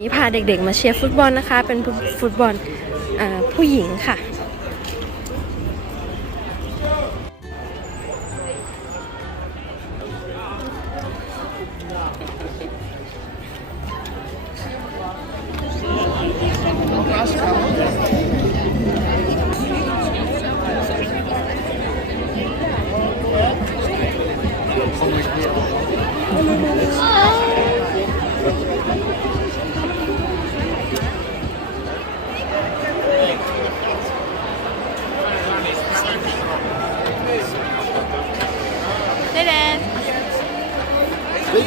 นี้พาเด็กๆมาเชียร์ฟุตบอลนะคะ เป็นฟุตบอลอผู้หญิงค่ะ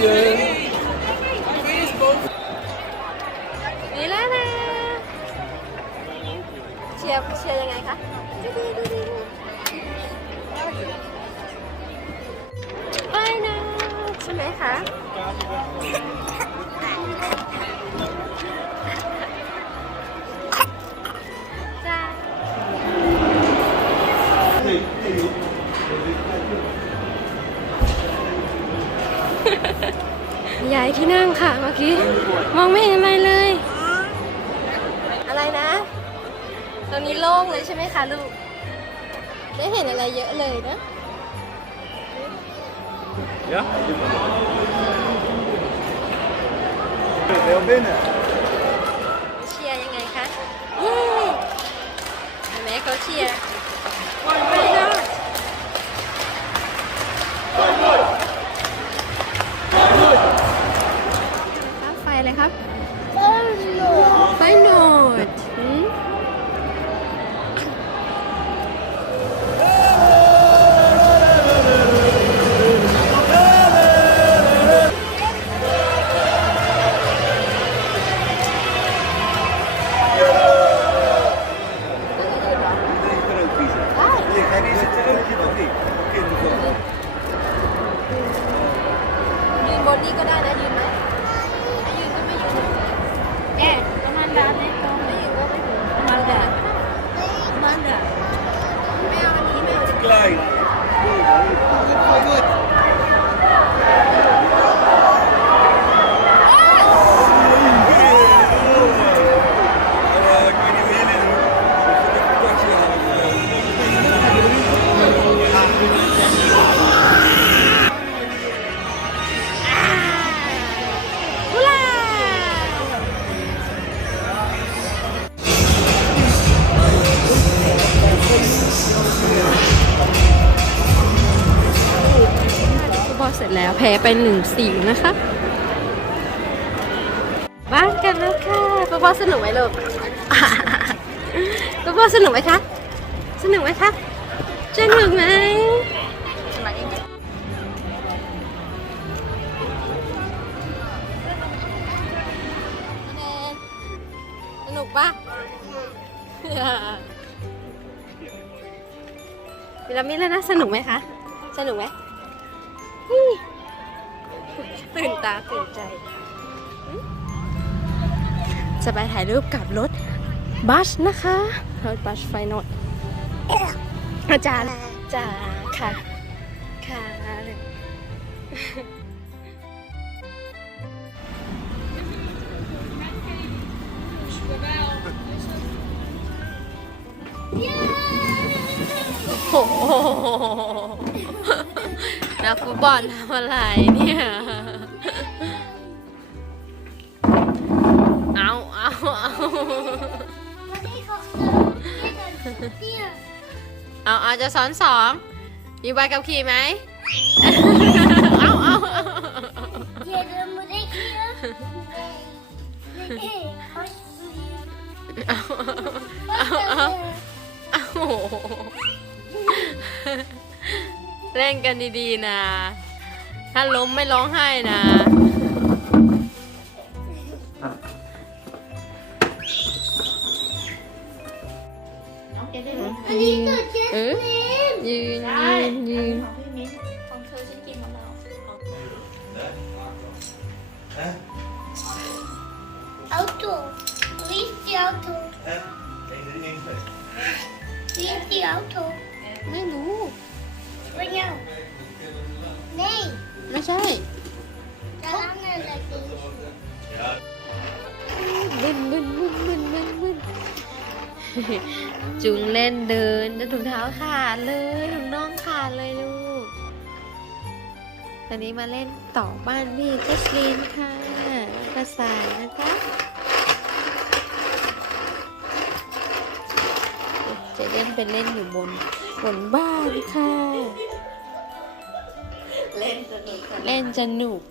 นี่แล้วนะเชียร์เชียร์ยังไงคะดูดีดูดีไปนะใช่ไหมคะจ้า ย้ายที่นั่งค่ะเมื่อกี้ มองไม่เห็นอะไรเลย อะไรนะ ตรงนี้โล่งเลยใช่ไหมคะลูกได้เห็นอะไรเยอะเลยนะ Ja? Heel binnen. เชียร์ยังไงคะเย้เห็นไหมเขาเชียร์ แล้วแพ้ไปหนึ่งสี่นะคะ บ้านกันแล้วค่ะฟุตบอลสนุกไหมลูกฟุตบอลสนุกไหมคะ สนุกไหมคะสนุกไหมสนุกปะพีระมิดแล้วนะ สนุกไหมคะ สนุกไหม ตื่นตาตื่นใจอืมจะไปถ่ายรูปกับรถบัสนะคะ รถบัสไฟนอลอาจารย์จ้าค่ะ ค่ะโอ้โห นักฟุตบอลทำอะไรเนี่ย เอาเอาเอาเอาเอาจะสอนสองมีใบกับขี่ไหม เอาเอาเอาเอาเอา เอาโอ้โหเล่นกันดีๆนะ ถ้าล้มไม่ร้องไห้นะ เออยืนยืนยืน Auto. Wie is die auto? Wie is die auto? ไม่รู้ Van jou? Nee. ไม่ใช่ De andere is. บึนบึนบึนบึนบึนบึนจุงเล่นเดินจนถุงเท้าขาดเลยถุงน่องขาดเลยลูกตอนนี้มาเล่นต่อบ้านพี่เจสลีนค่ะแล้วก็ใส่นะคะ เล่นไปเล่นอยู่บนบนบ้านค่ะ เล่นสนุกเล่นสนุก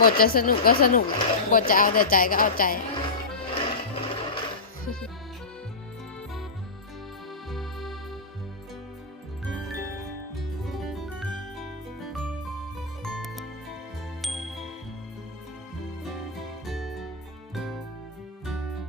บทจะสนุกก็สนุก บทจะเอาแต่ใจก็เอาใจ